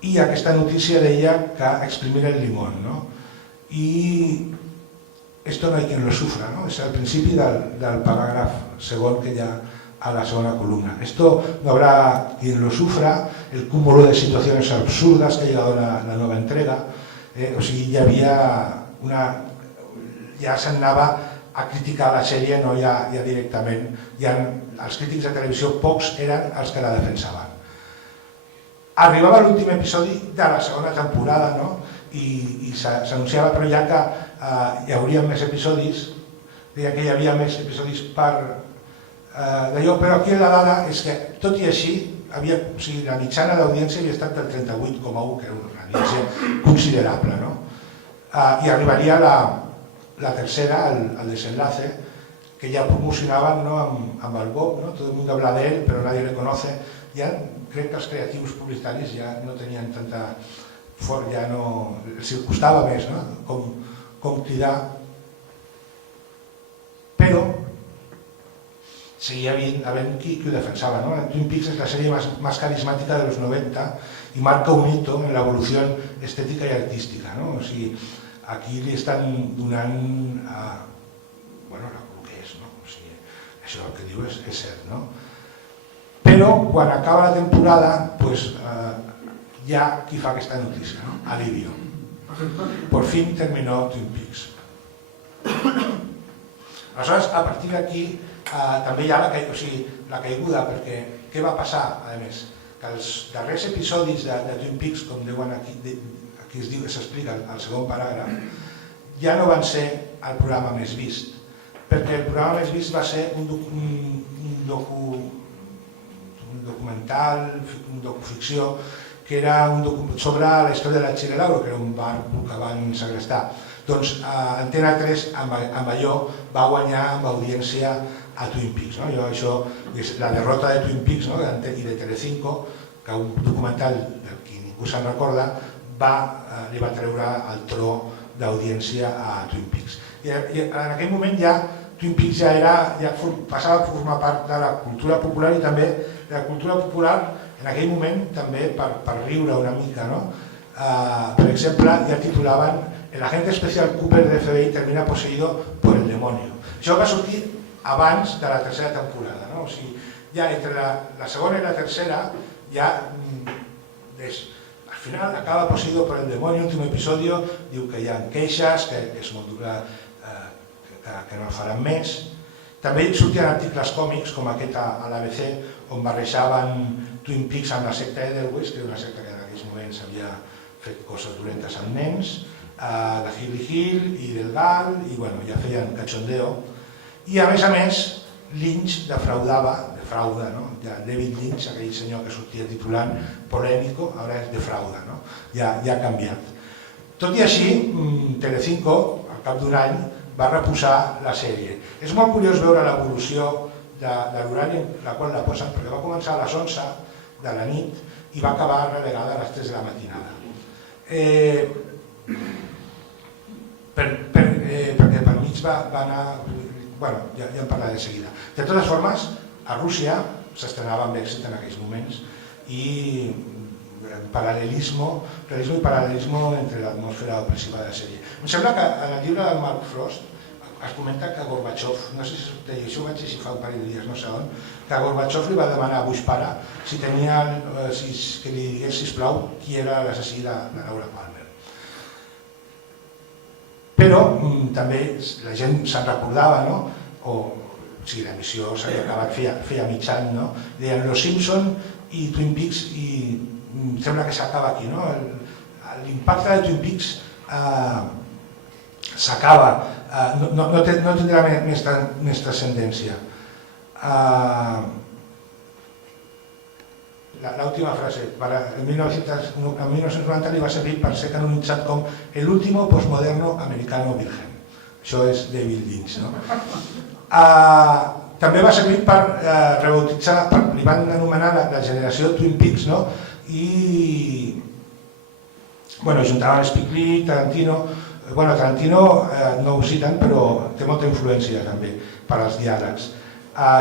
i aquesta notícia deia que exprimir el limón, ¿no? Y esto no hay quien lo sufra, ¿no? Es el principi del paràgraf segon que hi ha a la segona columna. Esto no habrá quien lo sufra, el cúmulo de situaciones absurdas que ha llegado la nueva entrega, o sigui, hi havia una... ja s'anava a criticar la sèrie, no ja directament. Els crítics de televisió, pocs eren els que la defensaven. Arribava l'últim episodi de la segona temporada, no? I s'anunciava, però ja que hi hauria més episodis, deia que hi havia més episodis per d'allò, però aquí la dada és que, tot i així, la mitjana d'audiència havia estat del 38,1, que era una audiència considerable, no? I arribaria la tercera, el desenlace, que ya promocionaban, ¿no? amb el Bob, ¿no? Todo el mundo habla de él, pero nadie le conoce. Ya crec que els creatius publicitaris ja no tenien tanta força, ja no... els costava més, no? Com cridar. Però seguia havent qui ho defensava, ¿no? Twin Peaks es la serie más carismática de los 90 y marca un hito en la evolución estética y artística, ¿no? O sigui, aquí li estan donant el que és, no? O sigui, això el que diu és cert, no? Però quan acaba la temporada, hi ha qui fa aquesta notícia, no? Alivio. Por fin terminó Twin Peaks. Aleshores, a partir d'aquí, també hi ha la caiguda, perquè què va passar, a més? Que els darrers episodis de Twin Peaks, com diuen aquí s'explica al segon paràgraf, ja no van ser el programa més vist, perquè el programa més vist va ser un documental, un docuficció, que era sobre la història de la Chile Lauro, que era un bar que van segrestar. Doncs Antena 3 amb allò va guanyar amb audiència a Twin Peaks. La derrota de Twin Peaks i de Telecinco, que un documental del que ningú se'n recorda, li va treure el tro d'audiència a Twin Peaks. I en aquell moment ja Twin Peaks ja passava a formar part de la cultura popular, i també de la cultura popular en aquell moment també per riure una mica, no? Per exemple, ja titulaven "El agente especial Cooper de FBI termina poseído por el demonio". Això va sortir abans de la tercera temporada, no? O sigui, ja entre la segona i la tercera ja al final acaba poseído por el demonio. L'últim episodi diu que hi ha queixes, que és molt dura, que no el faran més. També sortien articles còmics com aquest a l'ABC, on barrejaven Twin Peaks amb la secta Edelweiss, que era una secta que en aquells moments havia fet coses dolentes amb nens, de Hill Hill i del Gal, i ja feien cachondeo. I a més, Lynch defrauda, David Lynch, aquell senyor que sortia titulant polèmico, ara és defrauda, ja ha canviat. Tot i així, Telecinco, al cap d'un any, va reposar la sèrie. És molt curiós veure l'evolució de l'horari en la qual la posen, perquè va començar a les 11 de la nit i va acabar relegada a les 3 de la matinada. Perquè per mig va anar... Bueno, ja en parlaré de seguida. De totes formes, a Rússia s'estrenava amb èxit en aquells moments i realisme i paral·lelisme entre l'atmosfera opressiva de la sèrie. Em sembla que en el llibre del Mark Frost es comenta que Gorbachev, no sé si això ho vaig llegir fa un parell de dies, no sé on, que Gorbachev li va demanar a Bush pare que li digués, sisplau, qui era l'assassí de Laura Palmer. Però també la gent se'n recordava, no? O sigui, l'emissió s'havia acabat feia mig any, no? Deien Los Simpson i Twin Peaks i sembla que s'acaba aquí, no? L'impacte de Twin Peaks s'acaba, no tindrà més transcendència. L'última frase, en 1990 li va servir per ser canonitzat com el último postmoderno americano virgen. Això és David Lynch, no? També va servir per rebautitzar, li van anomenar la generació Twin Peaks, no? I juntaven Spike Lee, Tarantino. Tarantino no ho citen, però té molta influència també per als diàlegs.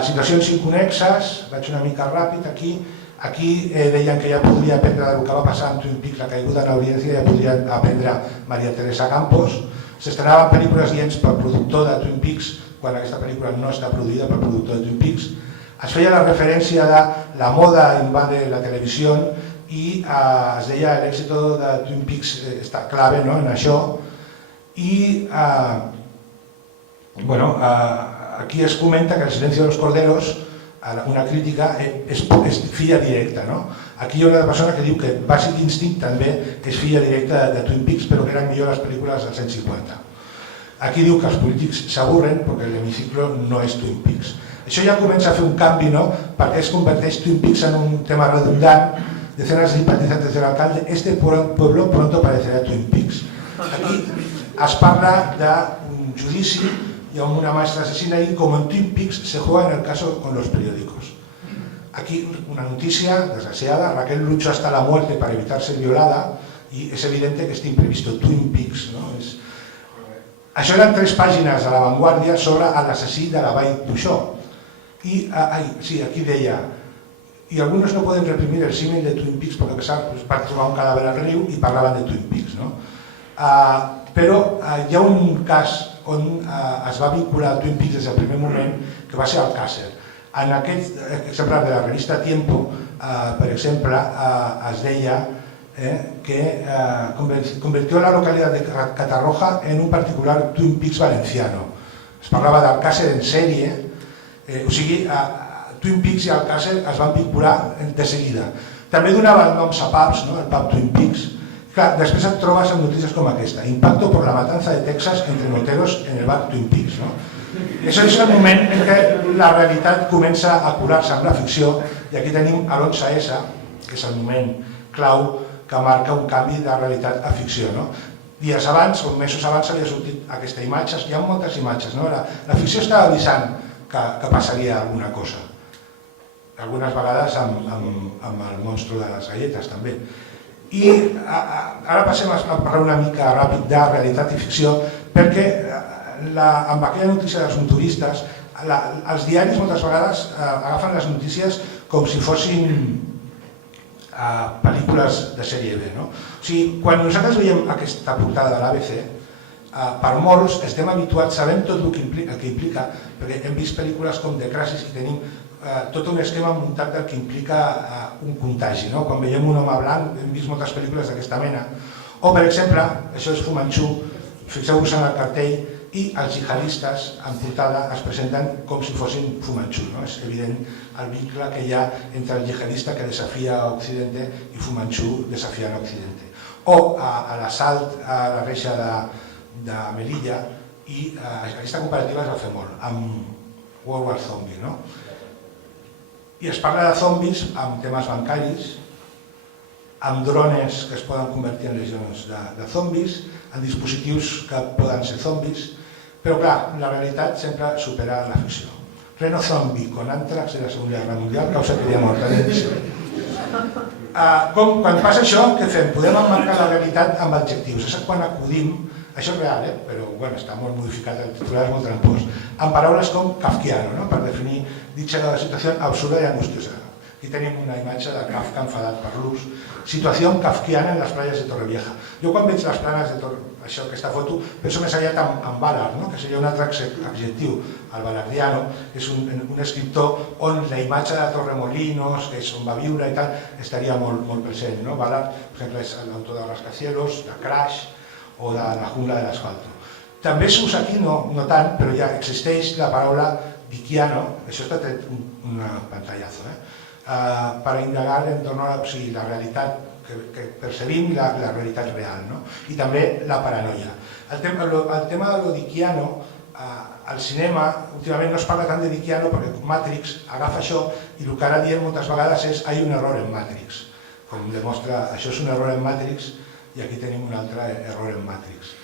Situacions inconexes, vaig una mica ràpid aquí. Aquí deien que ja podria aprendre del que va passar amb Twin Peaks, la caiguda en l'audiència, ja podria aprendre Maria Teresa Campos. S'estrenaven pel·lícules guients pel productor de Twin Peaks, quan aquesta pel·lícula no està produïda pel productor de Twin Peaks. Es feia la referència de la moda invade la televisió i es deia l'èxito de Twin Peaks està clave en això. I aquí es comenta que El silencio de los corderos, una crítica, és filla directa. Aquí hi ha una persona que diu que Basic Instinct també és filla directa de Twin Peaks, però que eren millor les pel·lícules dels anys 50. Aquí diu que els polítics s'avorren perquè l'hemiciclo no és Twin Peaks. Això ja comença a fer un canvi, perquè es converteix Twin Peaks en un tema redundant. Decenas de simpatizantes del alcalde, este pueblo pronto parecerá Twin Peaks. Aquí es parla d'un judici, hi ha una maestra asesina y como en Twin Peaks se juega en el caso con los periódicos. Aquí una noticia desgraciada, Raquel luchó hasta la muerte para evitar ser violada y es evidente que está imprevisto Twin Peaks. Això eren 3 pàgines de La Vanguardia sobre l'assassí de la Vall d'Uixó. Y aquí deia, y algunos no pueden reprimir el símil de Twin Peaks porque para trobar un cadáver al riu i parlaven de Twin Peaks. Però hi ha un cas on es va vincular a Twin Peaks des del primer moment, que va ser Alcácer. En aquest exemplar de la revista Tiempo, per exemple, es deia que convirtió la localidad de Catarroja en un particular Twin Peaks valenciano. Es parlava d'Alcácer en sèrie, o sigui, Twin Peaks i Alcácer es van vincular de seguida. També donava noms a pubs, el pub Twin Peaks. Clar, després et trobes amb notícies com aquesta. Impacto por la matanza de Texas entre moteros en el bar Twin Peaks. Això és el moment en què la realitat comença a colar-se amb la ficció i aquí tenim l'11S, que és el moment clau que marca un canvi de realitat a ficció. Dies abans, o mesos abans, havia sortit aquesta imatge, hi ha moltes imatges. La ficció estava avisant que passaria alguna cosa. Algunes vegades amb el monstru de les galletes, també. I ara passem a parlar una mica ràpid de realitat i ficció, perquè amb aquella notícia dels motoristes, els diaris moltes vegades agafen les notícies com si fossin pel·lícules de sèrie B. O sigui, quan nosaltres veiem aquesta portada de l'ABC, per molts estem habituats, sabem tot el que implica, perquè hem vist pel·lícules com The Crisis, que tenim tot un esquema muntat del que implica un contagi. Quan veiem un home blanc, hem vist moltes pel·lícules d'aquesta mena. O, per exemple, això és Fu Manchu, fixeu-vos en el cartell, i els jihadistes en portada es presenten com si fossin Fu Manchu. És evident el vincle que hi ha entre el jihadista que desafia a Occidente i Fu Manchu desafiant a Occidente. O l'assalt a la reixa de Melilla, i aquesta comparativa es va fer molt, amb World War Zombie. I es parla de zombis amb temes bancaris, amb drones que es poden convertir en legions de zombis, en dispositius que poden ser zombis, Però clar, la realitat sempre supera la ficció. Reno Zombie con àntrax de la Segona Guerra Mundial causaria mort. Quan passa això, què fem? Podem emmarcar la realitat amb adjectius. És quan acudim, això és real, però està molt modificat, el titular és molt trampós, amb paraules com kafkiano, per definir dicha situació absurda i angustiosa. Aquí tenim una imatge de Kafka enfadat per l'ús. Situació kafkiana en les platges de Torrevieja. Jo quan veig les planes de Torrevieja, aquesta foto, penso més aviat en Ballard, que seria un altre adjectiu. El ballardiano és un escriptor on la imatge de Torremolinos, que és on va viure i tal, estaria molt present. Ballard, per exemple, és l'autor de Rascacielos, de Crash o de La jungla de l'asfalto. També s'usa aquí, no tant, però ja existeix la paraula dickiano, això està tret un pantallazo, per indagar l'entorn a la realitat que percebim, la realitat real, i també la paranoia. El tema de lo dickiano, al cinema, últimament no es parla tant de dickiano perquè Matrix agafa això i el que ara diem moltes vegades és hay un error en Matrix. Com demostra, això és un error en Matrix i aquí tenim un altre error en Matrix.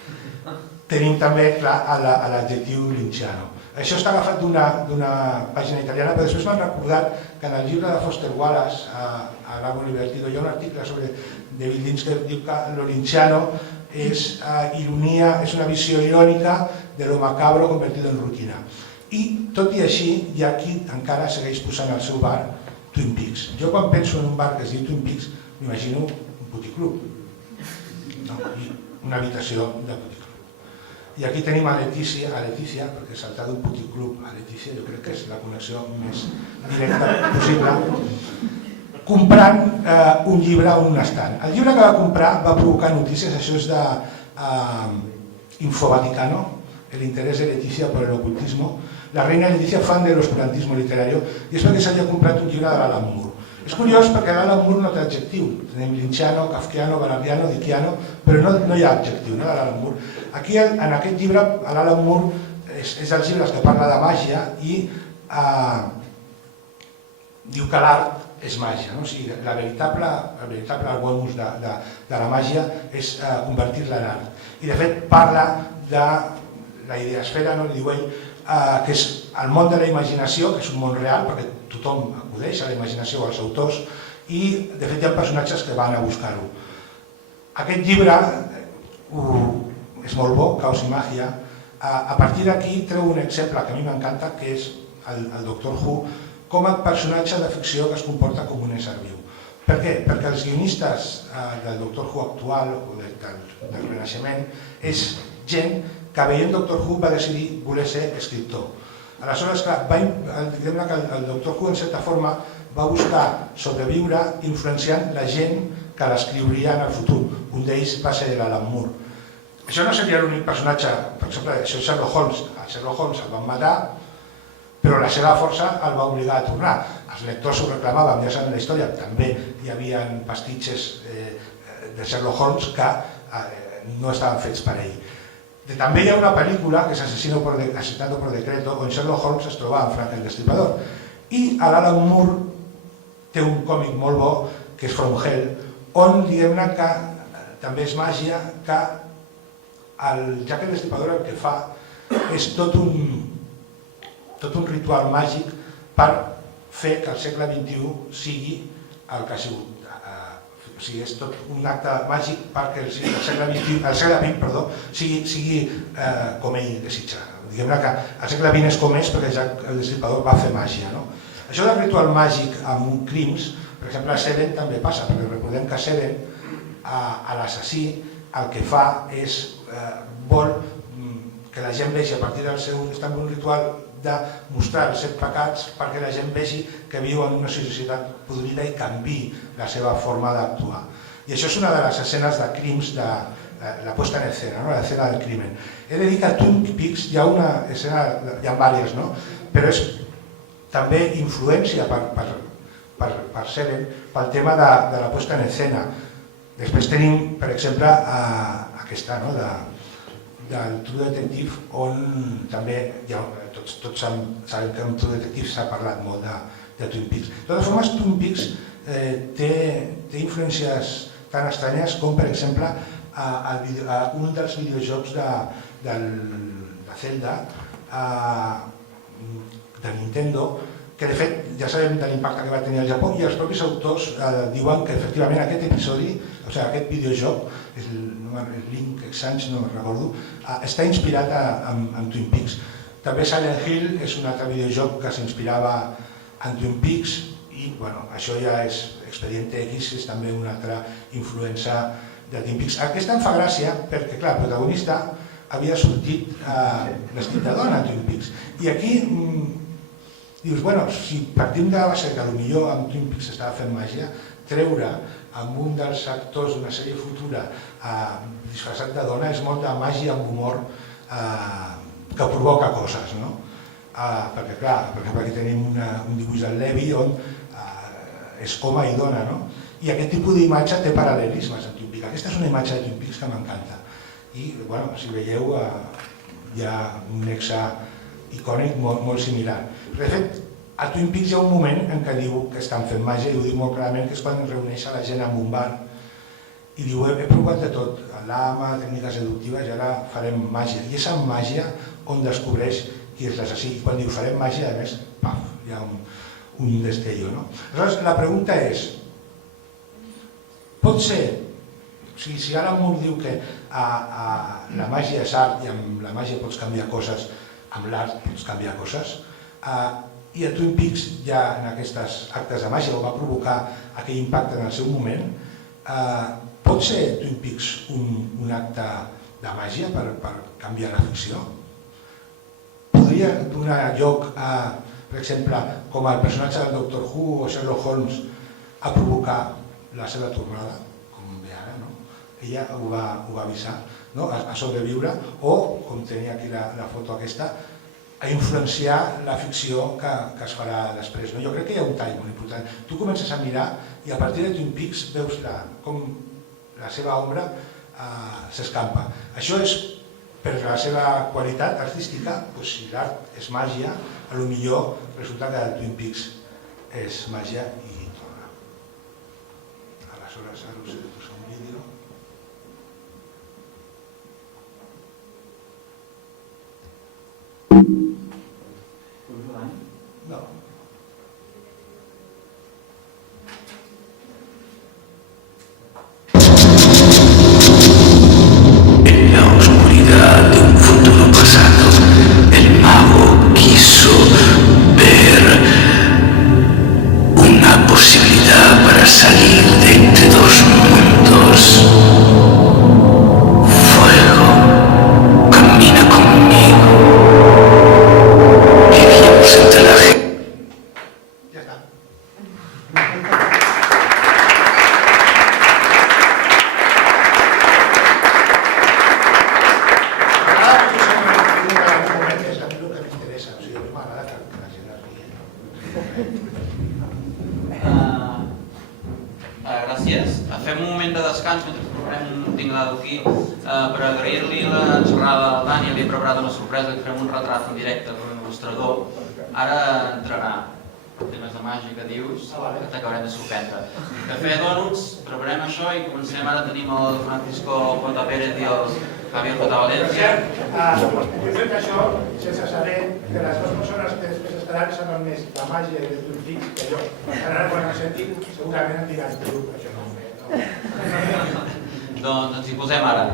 Tenim també, clar, l'adjectiu lynchiano. Això està agafat d'una pàgina italiana, però després m'han recordat que en el llibre de Foster Wallace, a l'Amo Libertido, hi ha un article sobre David Lynch que diu que lo lynchiano és ironia, és una visió irònica de lo macabro convertido en rutina. I tot i així, hi ha qui encara segueix posant al seu bar Twin Peaks. Jo quan penso en un bar que es diu Twin Peaks, m'imagino un puticlub, una habitació de puticlub. I aquí tenim a Letícia, perquè saltar d'un puticlub a Letícia jo crec que és la connexió més directa possible, comprant un llibre en un estant. El llibre que va comprar va provocar notícies, això és d'Infovaticano, el interés de Letícia por el ocultismo. La reina Letícia, fan de l'oscurantismo literario, i és perquè s'havia comprat un llibre de l'Alan Moore. És curiós perquè l'Alan Moore no té adjectiu. Tenim lynchiano, kafkiano, ballardiano, dickiano, però no hi ha adjectiu de l'Alan Moore. Aquí, en aquest llibre, l'Alan Moore és dels llibres que parla de màgia i diu que l'art és màgia. O sigui, la veritable bonus de la màgia és convertir-la en art. I de fet parla de la ideasfera, diu ell, que és el món de la imaginació, que és un món real, perquè tothom acudeix a la imaginació o als autors, i de fet hi ha personatges que van a buscar-ho. Aquest llibre és molt bo, Caos i Màgia. A partir d'aquí treu un exemple que a mi m'encanta, que és el Doctor Who, com a personatge de ficció que es comporta com un ésser viu. Per què? Perquè els guionistes del Doctor Who actual o del Renaixement és gent que veient Doctor Who va decidir voler ser escriptor. Aleshores, diguem-ne que el Doctor Who en certa forma va buscar sobreviure influenciant la gent que l'escriuria en el futur. Un d'ells va ser l'Alan Moore. Això no seria l'únic personatge, per exemple, això és Sherlock Holmes. A Sherlock Holmes el van matar, però la seva força el va obligar a tornar. Els lectors ho reclamaven, ja saben la història, també hi havia pastitxes de Sherlock Holmes que no estaven fets per ell. També hi ha una pel·lícula, que és Asesinato por Decreto, on Sherlock Holmes es troba amb Frank el Destripador. I l'Alan Moore té un còmic molt bo, que és From Hell, on diguem-ne que també és màgia, que el Jack el Destripador el que fa és tot un ritual màgic per fer que el segle XXI sigui el que ha sigut. O sigui, és tot un acte màgic perquè el segle XX sigui com ell desitja. Diguem-ne que el segle XX és com és perquè Jack el Destripador va fer màgia. Això del ritual màgic amb crims, per exemple, a Seven també passa, perquè recordem que Seven, a l'assassí, el que fa és vol que la gent vegi a partir del seu un ritual de mostrar els 7 pecats perquè la gent vegi que viu en una societat podrida i canviï la seva forma d'actuar. I això és una de les escenes de crims, de la puesta en escena, l'escena del crimen. He de dir que a Twin Peaks hi ha una escena, hi ha diverses, però és també influència per Seven pel tema de la puesta en escena. Després tenim, per exemple, aquesta, del True Detective, on també tots sabem que en True Detective s'ha parlat molt de Twin Peaks. De totes formes, Twin Peaks té influències tan estranyes com, per exemple, un dels videojocs de Zelda, de Nintendo, que de fet ja sabem de l'impacte que va tenir al Japó, i els propis autors diuen que efectivament aquest episodi, o sigui, aquest videojoc, el Link Exchange, no me'n recordo, està inspirat en Twin Peaks. També Silent Hill és un altre videojoc que s'inspirava en Twin Peaks, i bueno, això ja és Expediente X, és també una altra influència de Twin Peaks. Aquesta em fa gràcia perquè, clar, el protagonista havia sortit vestit de dona a Twin Peaks, i aquí dius, bueno, si partim de la base que potser amb Twin Peaks estava fent màgia, treure amb un dels actors d'una sèrie futura disfressat de dona és molta màgia amb humor que provoca coses, no? Perquè, clar, per exemple, aquí tenim un dibuix del Levi on és home i dona, no? I aquest tipus d'imatge té paral·lelismes en Twin Peaks. Aquesta és una imatge de Twin Peaks que m'encanta. I, bueno, si veieu, hi ha un nexe icònic molt similar. De fet, a Twin Peaks hi ha un moment en què diu que estan fent màgia, i ho diu molt clarament, que és quan reuneix a la gent en un bar i diu, he provat de tot, l'ama, tècniques seductives, i ara farem màgia. I és amb màgia on descobreix qui és l'assassí. I quan diu farem màgia, a més, paf, hi ha un destello, no? Aleshores, la pregunta és, pot ser, si Alan Moore diu que la màgia és art i amb la màgia pots canviar coses, amb l'art pots canviar coses, i a Twin Peaks ja en aquests actes de màgia o va provocar aquell impacte en el seu moment, pot ser Twin Peaks un acte de màgia per canviar la ficció? Podria donar lloc a, per exemple, com el personatge del Doctor Who o Sherlock Holmes, a provocar la seva tornada, com ve ara, no? Ella ho va avisar, no? A sobreviure, o, com tenia aquí la foto aquesta, a influenciar la ficció que es farà després. Jo crec que hi ha un tall molt important. Tu comences a mirar i a partir de Twin Peaks veus com la seva ombra s'escampa. Això és per la seva qualitat artística, si l'art és màgia, potser resulta que Twin Peaks és màgia i torna. Aleshores, ara us he de posar un vídeo. No. En la oscuridad de un futuro pasado, el mago quiso ver una posibilidad para salir de entre dos mundos. Fuego, camina conmigo. Vivimos entre la gente. Ja està. Gràcies. Fem un moment de descans mentre preparem un tinglado aquí per agrair-li la xerrada al Dani. Li he preparat una sorpresa, que farem un retrat en directe per un il·lustrador. Ara entrarà temes de màgia que dius, que t'acabarem de sorprendre. Cafè, dònuts, preparem això i comencem. Ara tenim el Francisco J. Pérez i el Javier J. Valencia. Jo crec que això, sense saber que les dues persones que després estaran saben més la màgia de Twin Peaks que jo. Ara quan em sentin, segurament em diran, això no ho sé. Doncs ens hi posem ara.